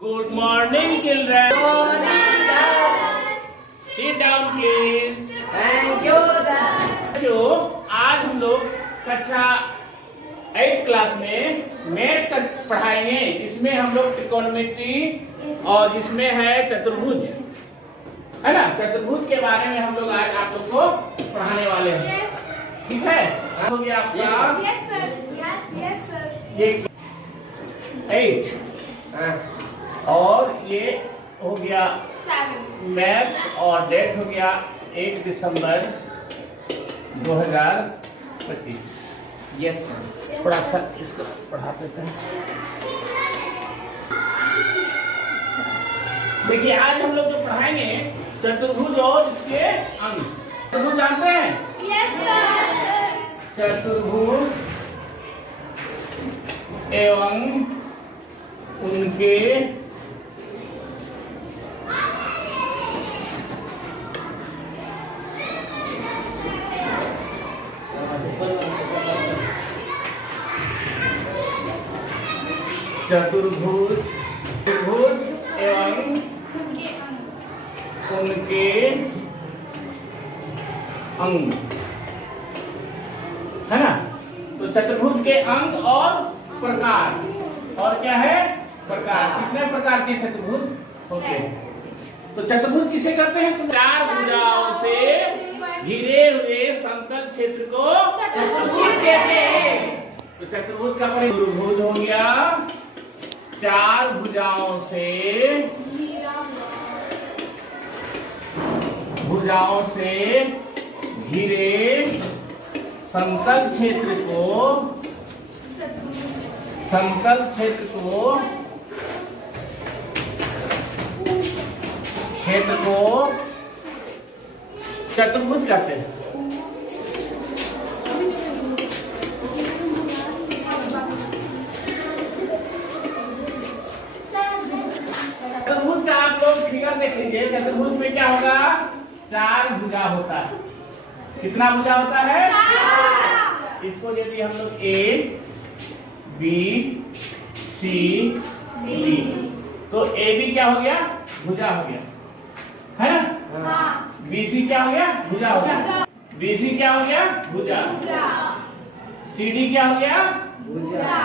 Good morning, children. Sit down, please. Thank you, sir. जो आज हम लोग कक्षा 8 क्लास में मैथ पढ़ाएंगे। इसमें हम लोग त्रिकोणमिति और इसमें है चतुर्भुज, है ना। चतुर्भुज के बारे में हम लोग आज आप लोग को पढ़ाने वाले हैं। ठीक है, हो गया आपका ये 8 और ये हो गया मैथ और डेट हो गया 1 दिसंबर 2025। Yes, थोड़ा सा इसको पढ़ा देते हैं। देखिए आज हम लोग जो पढ़ाएंगे चतुर्भुज और इसके अंग। चतुर्भुज जानते हैं? चतुर्भुज एवं उनके चतुर्भुज एवं उनके अंग, है ना। तो चतुर्भुज के अंग और प्रकार, और क्या है प्रकार। कितने प्रकार के चतुर्भुज होते हैं? तो चतुर्भुज किसे करते हैं? तो 4 भुजाओं से घिरे हुए समतल क्षेत्र को चतुर्भुज कहते हैं। तो चतुर्भुज का चतुर्भुज हो गया 4 भुजाओं से घिरे समतल क्षेत्र को चतुर्भुज कहते हैं। चतुर्भुज का आप लोग फिगर देख लीजिए। चतुर्भुज में क्या होगा? 4 भुजा होता है। कितना भुजा होता है? 4। इसको यदि हम लोग ए बी सी डी, तो ए बी क्या हो गया? भुजा हो गया, है ना। बी सी क्या हो गया? भुजा हो गया। बी सी क्या हो गया? भुजा। सी डी क्या हो गया? भुजा।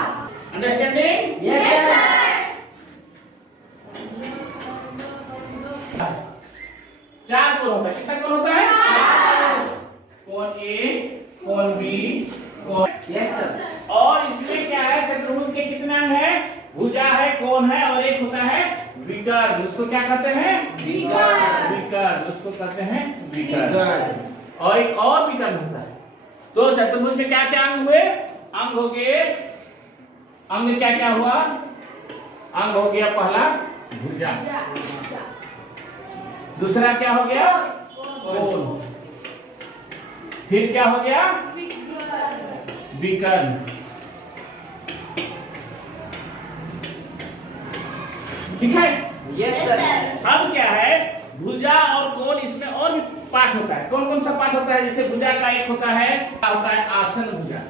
अंडरस्टैंडिंग? यस। 4 कोण होता है। कितना कोण होता है? 4। कोण ए, कोण बी, कोण। Yes sir. और इसमें क्या है? चतुर्भुज के कितने अंग है? भुजा है, कोण है और एक होता है विकर्ण। उसको क्या कहते हैं? विकर्ण। उसको कहते हैं विकर्ण। और एक और विकर्ण होता है। तो चतुर्भुज में क्या क्या अंग हुए? अंग हो गए, अंग क्या क्या हुआ? अंग हो गया पहला भुजा, दूसरा क्या हो गया? कोण, फिर क्या हो गया? विकर्ण। ठीक है? Yes sir. अब क्या है? भुजा और कोण, इसमें और भी पार्ट होता है। कौन कौन सा पार्ट होता है? जैसे भुजा का एक होता है आसन भुजा।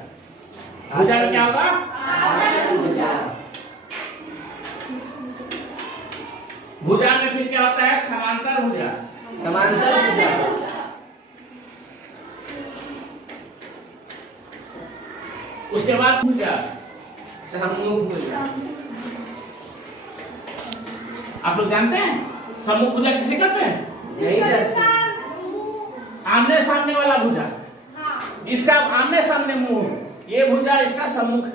भुजा में क्या होगा? आसन भुजा। भुजा में फिर क्या होता है? समांतर भुजा। समांतर भुजा। उसके बाद भुजा, सम्मुख भुजा। आप लोग जानते हैं सम्मुख भुजा किसे कहते हैं? नहीं सर। आमने सामने वाला भुजा, इसका आमने सामने मुंह, ये भुजा इसका सम्मुख है,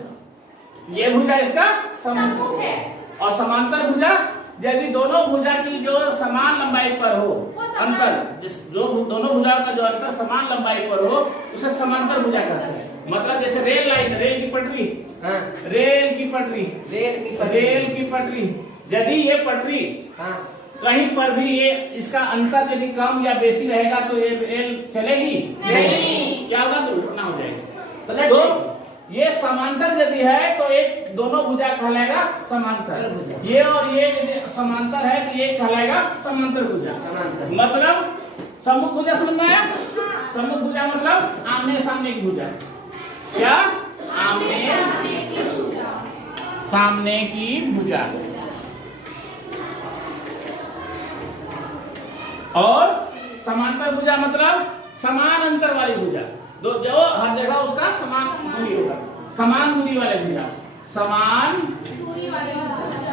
ये भुजा इसका सम्मुख है। और समांतर भुजा यदि दोनों भुजा की जो समान लंबाई पर हो, अंतर जो दोनों भुजाओं का जो अंतर समान लंबाई पर हो, उसे समांतर भुजा कहते हैं। मतलब जैसे रेल लाइन, रेल की पटरी, रेल की पटरी, यदि ये पटरी कहीं पर भी ये इसका अंतर यदि कम या बेसी रहेगा तो ये रेल चलेगी नहीं। क्या होगा? दुर्घटना हो जाएगी। तो ये समांतर यदि है तो एक दोनों भुजा कहलाएगा समांतर। ये और ये यदि समांतर है तो ये कहलाएगा समांतर भुजा। मतलब सम्मुख भुजा समझ में आया? सम्मुख भुजा मतलब आमने सामने की भुजा। क्या? आमने सामने की भुजा। और समांतर भुजा मतलब समान अंतर वाली भुजा, जो हर जगह उसका समान दूरी होगा, समान दूरी वाले भुजा, समान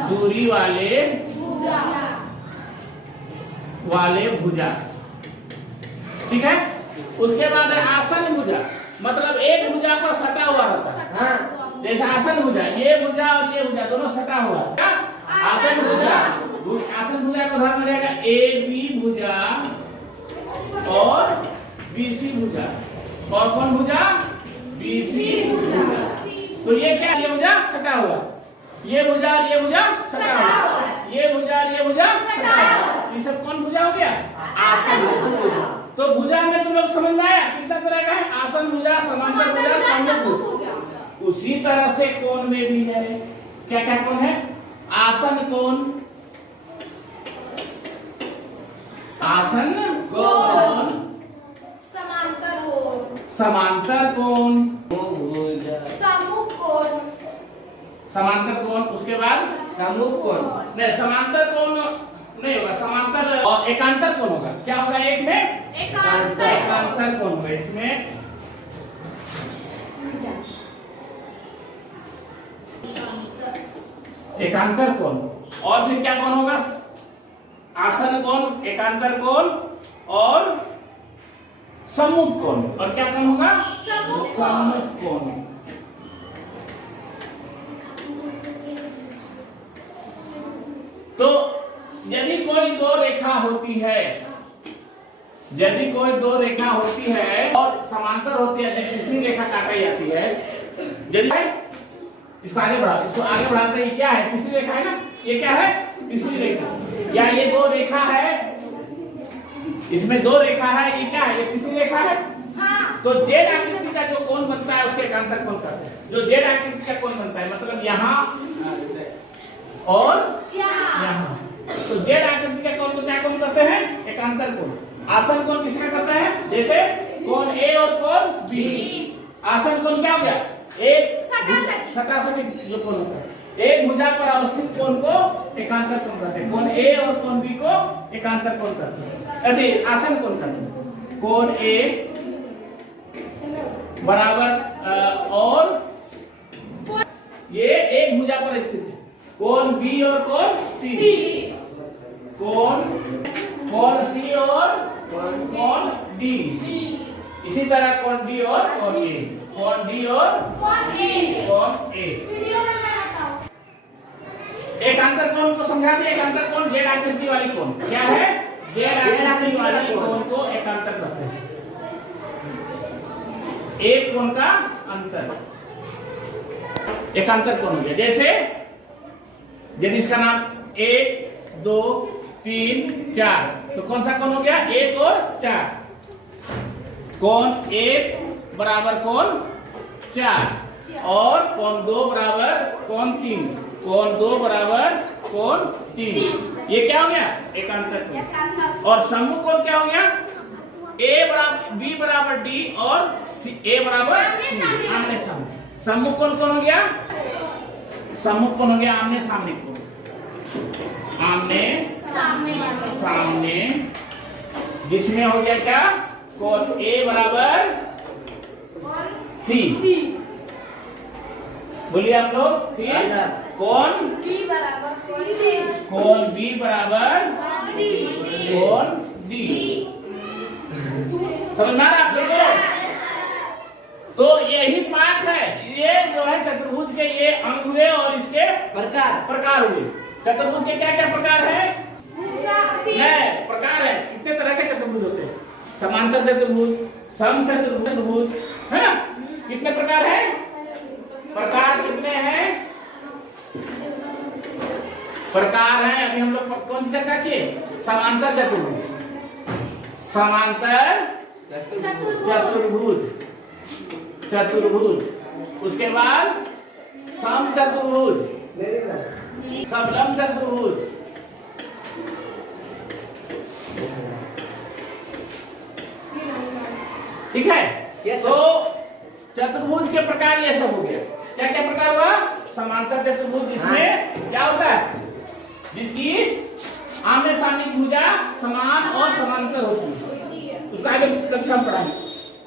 दूरी वाले भुजा। ठीक है। उसके बाद है आसन भुजा, मतलब एक भुजा पर सटा हुआ होता है। हाँ। जैसे आसन भुजा, ये भुजा और ये भुजा दोनों सटा हुआ है, क्या आसन भुजा। आसन भुजा का उदाहरण रहेगा ए बी भुजा और बीसी भुजा। और कौन भुजा? बीसी भुजा। तो ये क्या, ये भुजा सटा हुआ, ये भुजा और ये भुजा सटा हुआ, ये भुजा और ये भुजा सटा हुआ। ये सब कौन भुजा हो गया? आसन भुजा। तो भुजा में तुम लोग समझ में आया कितना तरह का है? आसन भुजा, समांतर भुजा, समभुज भुजा। उसी तरह से कोण में भी है। क्या क्या कोण है? आसन कोण, आसन कोण, समांतर कोण, सम्मुख कोण, समांतर कोण। उसके बाद सम्मुख कोण, नहीं, समांतर कोण नहीं होगा, समांतर और एकांतर कोण होगा। क्या होगा? एक में एकांतर कोण होगा। इसमें एकांतर कोण। और भी क्या कोण होगा? आसन कोण, एकांतर कोण और सम्मुख कोण। और क्या कोण होगा? सम्मुख कोण। तो यदि कोई दो रेखा होती है, यदि कोई दो रेखा होती है और समांतर होती है, जैसे तीसरी रेखा काटी जाती है, यदि इसको आगे बढ़ा, इसको आगे बढ़ाते हैं, क्या है? तीसरी रेखा है ना, ये क्या है? तीसरी रेखा। या ये दो रेखा है, इसमें दो रेखा है, ये क्या है? ये तीसरी रेखा है। तो जेड आकृति का जो कोण बनता है उसके एकांतर कोण कहते हैं। जो जेड आकृति का कोण बनता है मतलब यहाँ और यहाँ, तो जेड आकृति के कोण को क्या कोण कहते हैं? एकांतर कोण। आसन कोण किसका कहते हैं? जैसे कोण ए और कोण बी। आसन कोण क्या हो गया? एक सटासटी जो कोण होता है, एक भुजा पर अवस्थित कोण को एकांतर कोण कहते हैं। कोण ए और कोण बी को एकांतर कोण कहते हैं। यदि आसन कोण कहते हैं, कोण ए बराबर और ये एक भुजा पर स्थित है, कोण बी और कोण सी, कोण सी और कोण डी। इसी तरह कोण डी और कोण ए, कोण डी और कोण ए। एकांतर कोण को समझा दिए। एकांतर कोण जेड आकृति वाली कोण क्या है? जेड आकृति वाली कोण को एकांतर कहते हैं। एक कोण का अंतर एकांतर कोण हो गया। जैसे यदि इसका नाम 1 2 3 4, तो कौन सा कोण हो गया? 1 और 4। कोण 1 बराबर कोण 4 और कोण 2 बराबर कोण 3, कोण 2 बराबर कोण 3। ये क्या हो गया? एकांतर कोण। और सम्मुख कोण क्या हो गया? ए बराबर बी बराबर डी और ए बराबर सी, आमने सामने। सम्मुख कोण कौन हो गया? सम्मुख कोण हो गया आमने सामने कोण, आमने सामने, जिसमें हो गया क्या? कोण ए बराबर सी। बोलिए आप लोग। फिर कोण कोण बी बराबर कोण डी। समझ में आ रहा है आप लोगों को? तो यही पाठ है। ये जो है चतुर्भुज के ये अंग हुए और इसके प्रकार हुए। चतुर्भुज के क्या क्या प्रकार है? प्रकार है। कितने तरह के चतुर्भुज होते हैं? समांतर चतुर्भुज, सम चतुर्भुज, है ना? कितने प्रकार है? प्रकार कितने हैं? प्रकार है। अभी हम लोग कौन सी चर्चा किए? समांतर चतुर्भुज, समांतर चतुर्भुज, उसके बाद सम चतुर्भुज, समलंब चतुर्भुज, ठीक है। तो चतुर्भुज के प्रकार ये सब हो गया। क्या क्या प्रकार हुआ? समांतर चतुर्भुज, जिसमें क्या होता है? जिसकी आमने सामने की भुजा समान और समांतर होती है। उसका आगे कक्षा में पढ़ाएंगे।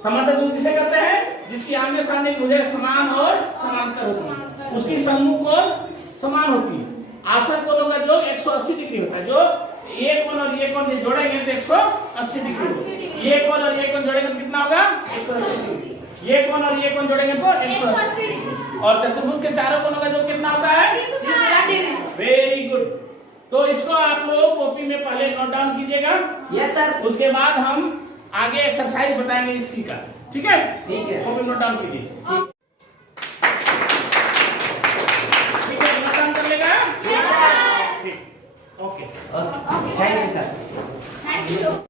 समांतर भुज किसे कहते हैं? जिसकी आमने सामने की भुजा समान और समांतर होती है, उसकी सम्मुख कोण समान होती है। आसन कोणों का योग 180 डिग्री होता है। जो ये कोण और ये कोण जोड़ेंगे तो 180 डिग्री होगा। ये कोण और ये कोण जोड़ेंगे तो कितना होगा? 180 डिग्री। ये कोण और ये कोण जोड़ेंगे तो 180 डिग्री। और चतुर्भुज के चारों कोणों का योग कितना होता है? 360 डिग्री। Very good. तो इसको आप लोग कॉपी में पहले नोट डाउन कीजिएगा। Yes sir. उसके बाद हम आगे एक्सरसाइज बताएंगे इसकी का। ठीक है? ठीक है। कॉपी नोट डाउन कीजिए। ठीक है, नोट डाउन कर लेगा? ठीक। Okay. Thank you sir. Thank you.